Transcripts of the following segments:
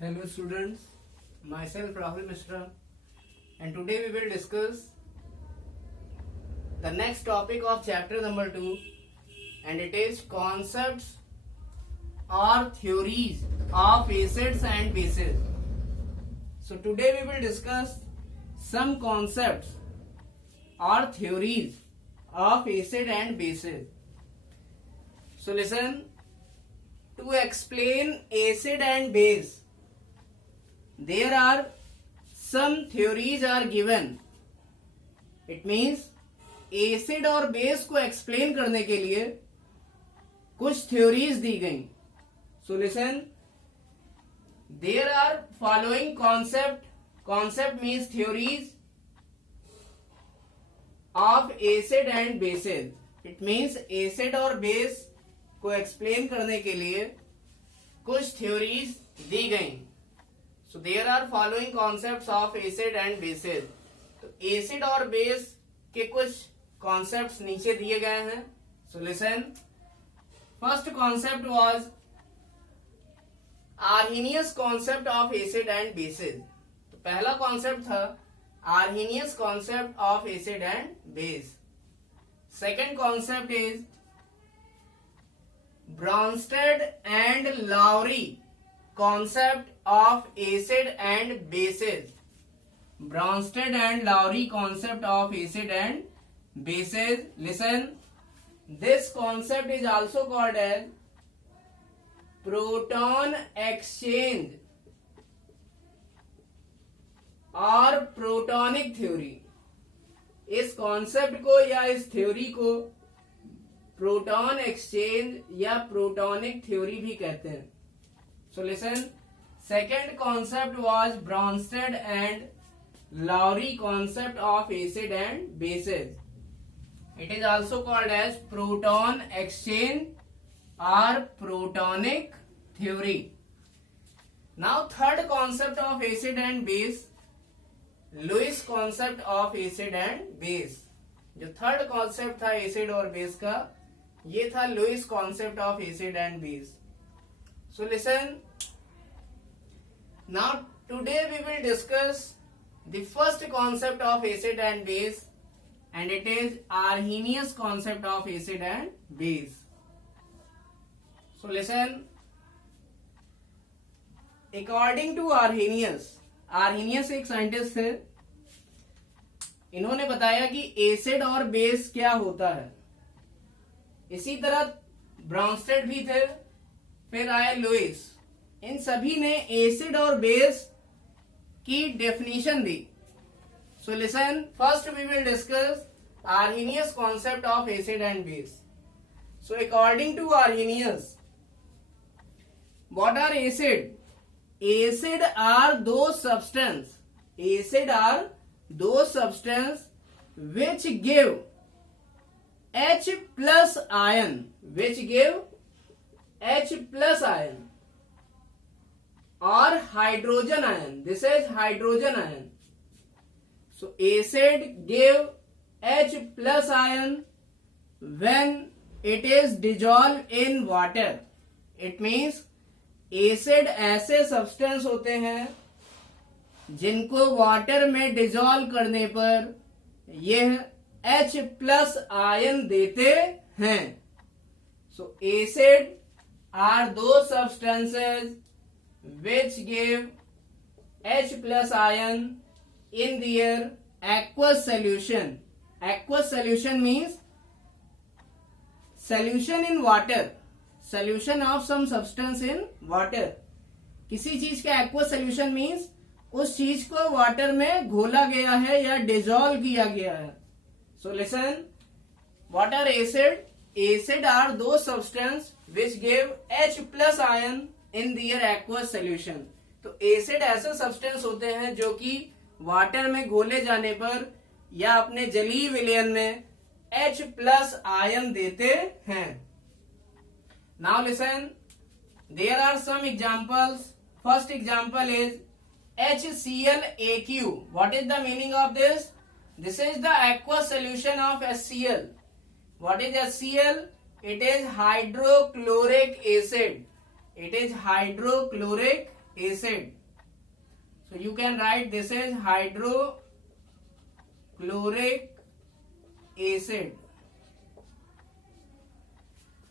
Hello students, myself Rahul Mishra, and today we will discuss the next topic of chapter number 2, and it is concepts or theories of acids and bases. So today we will discuss some concepts or theories of acid and bases. So listen, to explain acid and base, there are some theories are given. It means acid और base को explain करने के लिए कुछ theories दी गई. So listen, there are following concept means theories of acid and bases. It means acid और base को एक्सप्लेन करने के लिए कुछ थ्योरीज दी गई. So there are following concepts of acid and bases. तो एसिड और बेस के कुछ कॉन्सेप्ट्स नीचे दिए गए हैं. So listen. First concept was Arrhenius concept of acid and bases. तो पहला कॉन्सेप्ट था Arrhenius concept of acid and base. Second concept is Bronsted and Lowry concept of acid and bases. Bronsted and Lowry concept of acid and bases. Listen, this concept is also called as proton exchange और प्रोटॉनिक theory. इस concept को या इस theory को proton exchange या प्रोटॉनिक theory भी कहते हैं. So listen, second concept was Bronsted and Lowry concept of acid and bases. It is also called as proton exchange or protonic theory. Now third concept of acid and base, Lewis concept of acid and base. जो third concept था acid और base का, ये था Lewis concept of acid and base. So listen, now today we will discuss the first concept of acid and base, and it is Arrhenius concept of acid and base. So listen, according to Arrhenius एक scientist थे. इन्होंने बताया कि acid और base क्या होता है. इसी तरह ब्रॉन्स्टेड भी थे, फिर आए लुइस. इन सभी ने एसिड और बेस की डेफिनेशन दी. So listen, first we will discuss Arrhenius concept of acid and base. So according to Arrhenius, what are acid? Acid are those substance which give H plus ion, or hydrogen ion. This is hydrogen ion. So acid give H plus ion when it is dissolved in water. It means acid ऐसे substance होते हैं जिनको water में dissolve करने पर यह H plus ion देते हैं. सो एसिड आर दो substances which give H plus ion in their aqueous solution. Aqueous solution means solution in water. Solution of some substance in water. किसी चीज का aqueous solution means उस चीज को वाटर में घोला गया है या डिजॉल्व किया गया है. So listen, what are acid? Acid are those substance which give H plus ion in their aqueous solution. तो एसिड ऐसे सब्सटेंस होते हैं जो कि वाटर में घोले जाने पर या अपने जलीय विलयन में H प्लस आयन देते हैं. Now listen, there are some examples. First example is HClAq. What is the meaning of this? This is the aqueous solution of HCl. What is HCl? It is hydrochloric acid. It is hydrochloric acid. So you can write this is hydrochloric acid.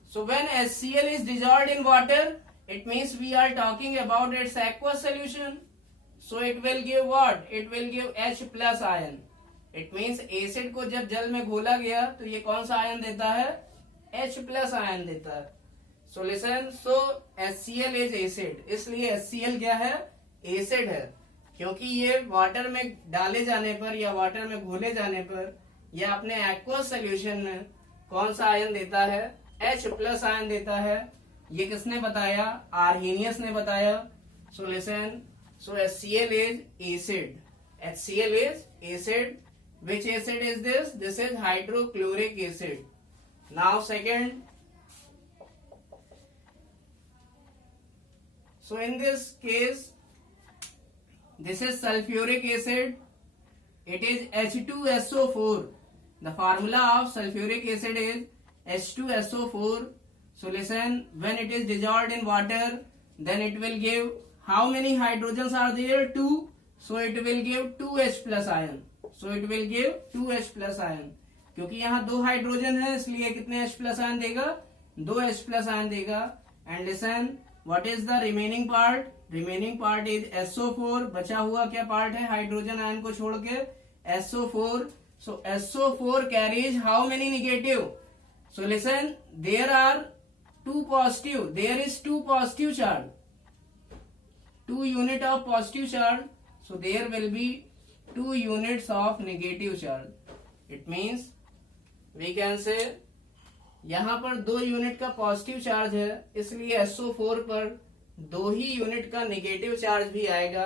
So when HCl is dissolved in water, it means we are talking about its aqueous solution. So it will give what? It will give H plus ion. It means acid को जब जल में घोला गया तो ये कौन सा आयन देता है? H plus आयन देता है. So listen, so HCl is acid. इसलिए HCl क्या है? Acid है. क्योंकि ये वाटर में डाले जाने पर या वाटर में घोले जाने पर या अपने एक्वस सोल्यूशन में कौन सा आयन देता है? H प्लस आयन देता है. ये किसने बताया? आर्हेनियस ने बताया. So listen, so HCl is acid. HCl is acid. Which acid is this? This is hydrochloric acid. Now second. So in this case, this is sulfuric acid. It is H2SO4. The formula of sulfuric acid is H2SO4. So listen, when it is dissolved in water, then it will give how many hydrogens are there? 2. So it will give 2H plus ion. So it will give 2H plus ion. क्योंकि यहाँ 2 hydrogen है इसलिए कितने H plus ion देगा? 2H plus ion देगा. And listen, what is the remaining part? Remaining part is SO4. बचा हुआ क्या पार्ट है हाइड्रोजन आयन को छोड़ के? SO4. So SO4 carries how many negative? So listen, there are 2 positive. There is 2 positive charge. 2 unit of positive charge. So there will be 2 units of negative charge. It means we can say यहाँ पर 2 unit का positive charge है इसलिए SO4 पर 2 ही unit का negative charge भी आएगा.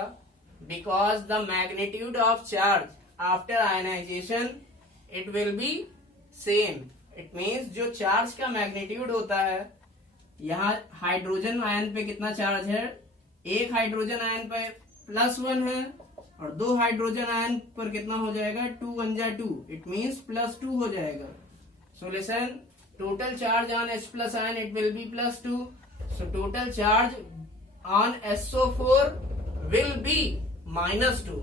Because the magnitude of charge after ionization it will be same. It means जो चार्ज का मैग्नीट्यूड होता है, यहाँ हाइड्रोजन आयन पे कितना चार्ज है? एक हाइड्रोजन आयन पे +1 है और 2 हाइड्रोजन आयन पर कितना हो जाएगा? 2 1 जा 2. इट मीन्स +2 हो जाएगा. So listen, total charge on H plus ion it will be +2. So total charge on SO4 will be -2.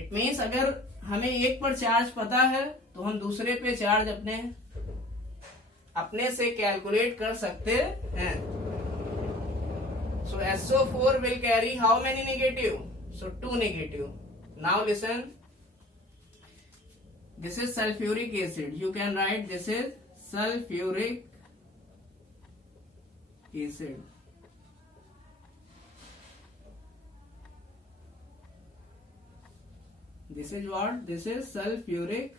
It means अगर हमें एक पर चार्ज पता है तो हम दूसरे पे चार्ज अपने से कैलकुलेट कर सकते हैं. So SO4 will carry how many negative? So 2 negative. Now listen, this is sulfuric acid. You can write this is sulfuric acid. This is what? This is sulfuric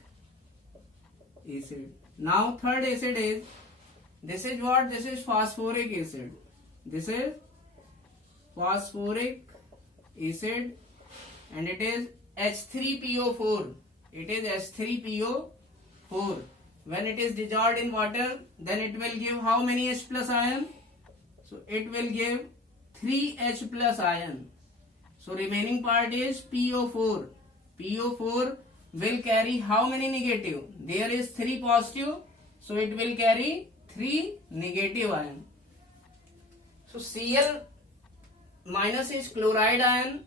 acid. Now third acid is, this is what? This is phosphoric acid. This is phosphoric acid and it is H3PO4. It is H3PO4. When it is dissolved in water, then it will give how many H plus ion? So it will give 3H plus ion. So remaining part is PO4. PO4 will carry how many negative? There is 3 positive, so it will carry 3 negative ion. So Cl minus is chloride ion,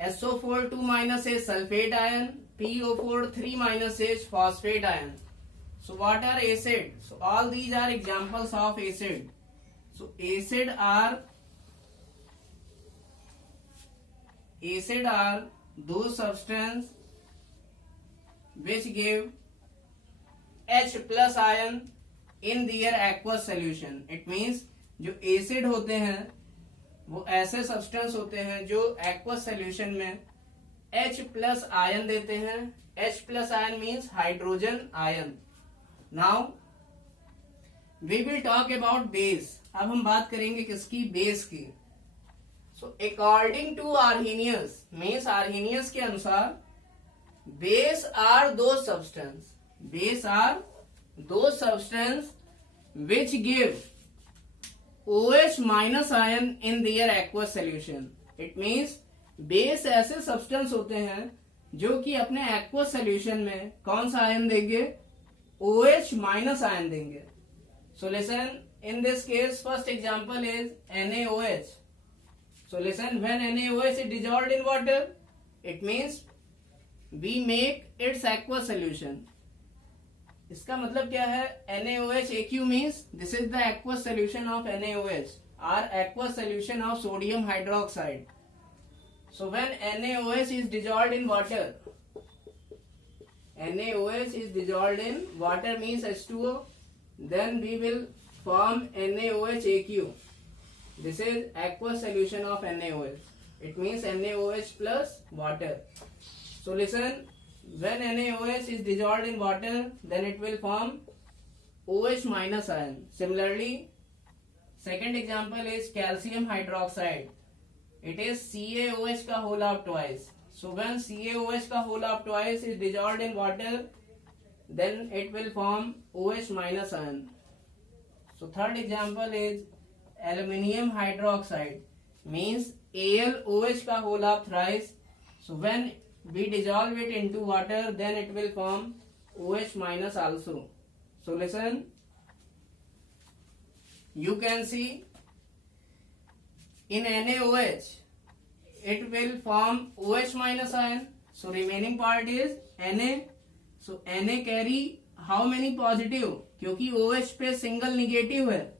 SO4 2 minus is sulfate ion, PO4 3 minus is phosphate ion. So what are acid? So all these are examples of acid. So acid are those substance which give H plus ion in their aqueous solution. It means जो acid होते हैं वो ऐसे substance होते हैं जो aqueous solution में H plus ion देते हैं. H plus ion means hydrogen ion. Now we will talk about base. अब हम बात करेंगे किसकी? बेस की. So according to Arrhenius, means Arrhenius के अनुसार base are those substance. Base are those substance which give OH minus ion in their aqueous solution. It means base ऐसे substance होते हैं जो कि अपने aqueous solution में कौन सा आयन देंगे? OH minus ion देंगे. So listen, in this case first example is NaOH. So listen, when NaOH is dissolved in water, it means we make its aqueous solution. इसका मतलब क्या है? NaOH AQ means this is the aqueous solution of NaOH or aqueous solution of sodium hydroxide. So when NaOH is dissolved in water, NaOH is dissolved in water means H2O, then we will form NaOH AQ. This is aqueous solution of NaOH. It means NaOH plus water. So listen, when NaOH is dissolved in water, then it will form OH minus ion. Similarly, second example is calcium hydroxide. It is CaOH का whole half twice. So when CaOH का whole half twice is dissolved in water, then it will form OH minus ion. So third example is aluminium hydroxide, means AlOH का whole half thrice. So when we dissolve it into water, then it will form OH minus also. So listen, you can see in NaOH it will form OH minus ion. So remaining part is Na. So Na carry how many positive? क्योंकि OH पे single negative है,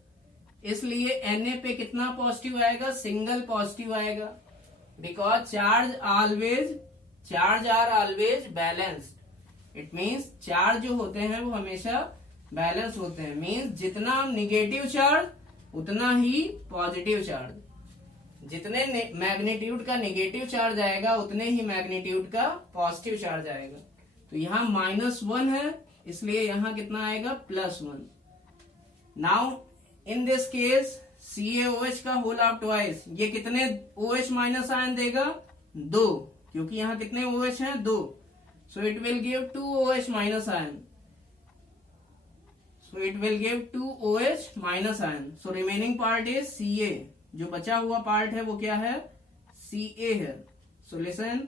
इसलिए Na पे कितना positive आएगा? Single positive आएगा. Because charge are always balance. It means charge जो होते हैं वो हमेशा बैलेंस होते हैं. मीन्स जितना निगेटिव चार्ज उतना ही पॉजिटिव चार्ज. जितने मैग्नीट्यूड का निगेटिव चार्ज आएगा उतने ही मैग्नीट्यूड का पॉजिटिव चार्ज आएगा. तो यहाँ -1 है, इसलिए यहाँ कितना आएगा? +1. Now in this case CaOH का होल हाफ ट्वाइस, ये कितने OH माइनस आयन देगा? 2, क्योंकि यहाँ कितने OH हैं? 2. So it will give 2 OH minus ion. So it will give 2 OH minus ion. So remaining part is Ca. जो बचा हुआ पार्ट है वो क्या है? Ca है. So listen.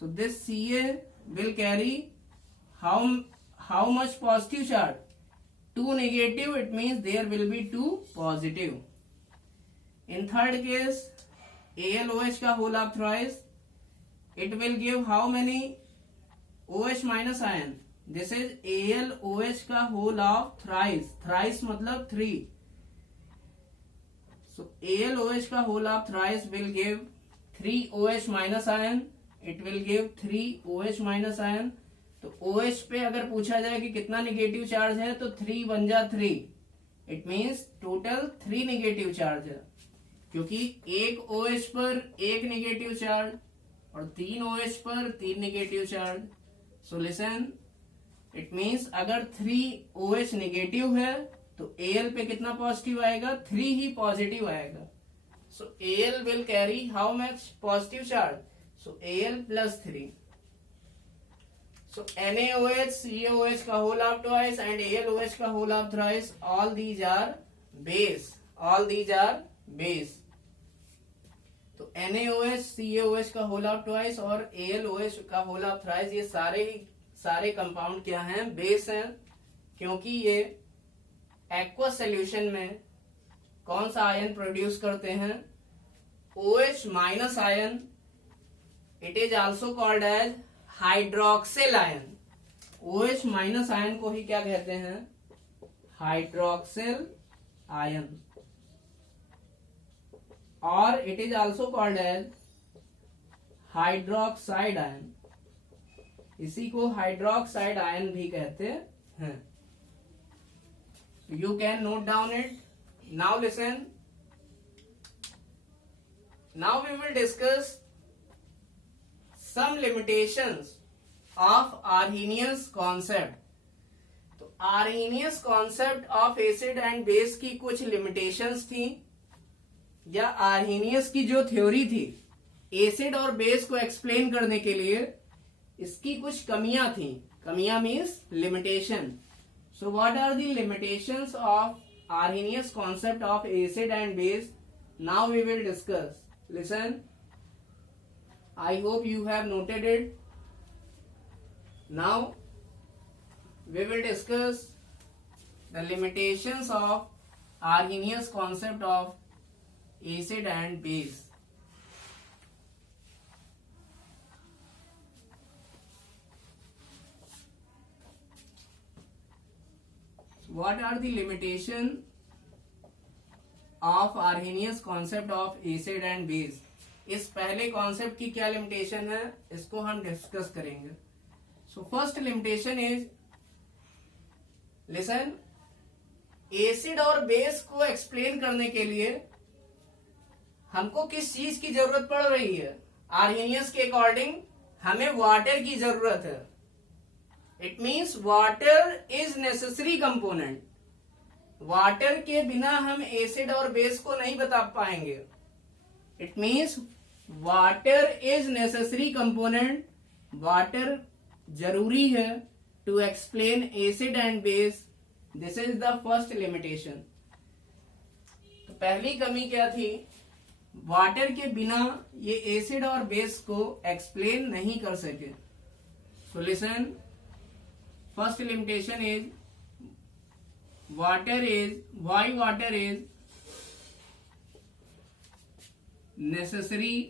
So this Ca will carry how much positive charge? 2 negative. It means there will be 2 positive. In third case, AlOH का whole half thrice. It will give how many OH minus ion? This is AlOH का whole half thrice. Thrice मतलब 3. So AlOH का whole half thrice will give 3 OH minus ion. It will give 3 OH minus ion. तो OH पे अगर पूछा जाए कि कितना निगेटिव चार्ज है तो 3 बन जा 3. It means total 3 negative charge है, क्योंकि एक OH पर एक निगेटिव चार्ज और 3 OH पर 3 negative charge. So listen, it means अगर 3 OH निगेटिव है तो Al पे कितना पॉजिटिव आएगा? 3 ही पॉजिटिव आएगा. So Al will carry how much positive charge? So Al +3. So NaOH, CaOH का whole half twice and AlOH का whole half thrice, all these are base. All these are base. तो NaOH, CaOH का whole half twice और AlOH का whole half thrice, ये सारे compound क्या हैं? बेस हैं. क्योंकि ये एक्वस सॉल्यूशन में कौन सा आयन प्रोड्यूस करते हैं? OH minus ion. It is also called as hydroxyl ion. OH minus ion को ही क्या कहते हैं? Hydroxyl ion. और it is also called as hydroxide ion. इसी को हाइड्रोक्साइड आयन भी कहते हैं. You can note down it. Now listen. Now we will discuss some limitations of Arrhenius concept. तो Arrhenius concept of acid and base की कुछ limitations थी, या आर्हेनियस की जो थ्योरी थी एसिड और बेस को एक्सप्लेन करने के लिए, इसकी कुछ कमियां थी. कमियां means limitation. So what are the limitations of Arrhenius concept of acid and base? Now we will discuss. Listen, I hope you have noted it. Now we will discuss the limitations of Arrhenius concept of acid and base. What are the limitation of Arrhenius concept of acid and base. इस पहले concept की क्या limitation है इसको हम discuss करेंगे। So first limitation is, listen, acid और base को एक्सप्लेन करने के लिए हमको किस चीज की जरूरत पड़ रही है? आर्हेनियस के अकॉर्डिंग हमें वाटर की जरूरत है। It means water is necessary component. Water के बिना हम एसिड और बेस को नहीं बता पाएंगे। It means water is necessary component. Water जरूरी है to explain acid and base. This is the first limitation. तो पहली कमी क्या थी? वाटर के बिना ये एसिड और बेस को एक्सप्लेन नहीं कर सके। So listen, first limitation is water is necessary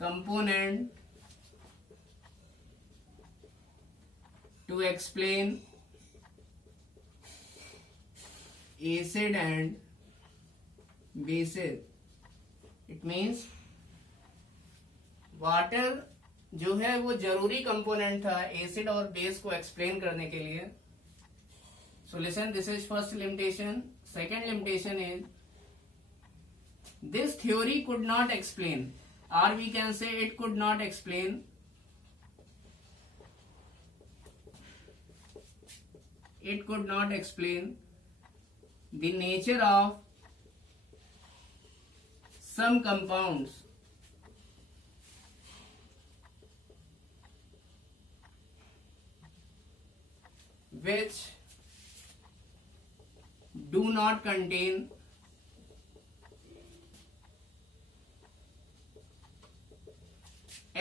component to explain acid and bases. It means water जो है वो जरूरी कंपोनेंट था एसिड और बेस को एक्सप्लेन करने के लिए। So listen, this is first limitation. Second limitation is, this theory could not explain, और we can say it could not explain the nature of some compounds which do not contain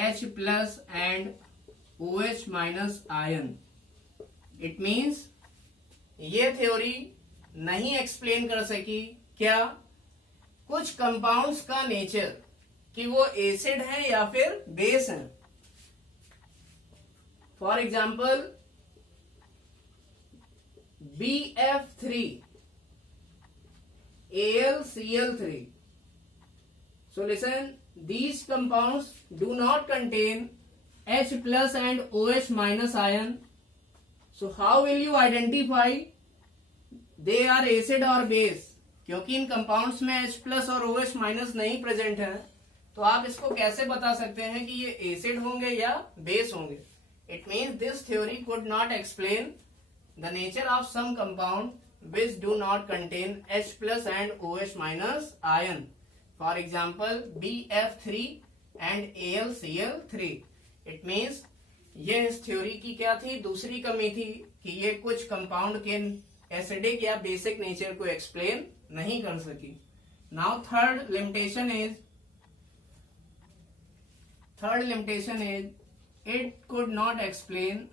H plus and OH minus ion. It means ये theory नहीं explain कर सकी क्या? कुछ compounds का nature, कि वो एसिड है या फिर बेस है। For example BF3 AlCl3। So listen, these compounds do not contain H plus and OH minus ion. So how will you identify they are acid or base? क्योंकि इन compounds में H plus और OH minus नहीं present है, तो आप इसको कैसे बता सकते हैं कि ये एसिड होंगे या बेस होंगे? It means this theory could not explain the nature of some compound which do not contain H plus and OH minus ion. For example BF3 and AlCl3। It means ये इस theory की क्या थी? दूसरी कमी थी कि ये कुछ कंपाउंड के एसिडिक या बेसिक नेचर को एक्सप्लेन नहीं कर सकी। Now third limitation is it could not explain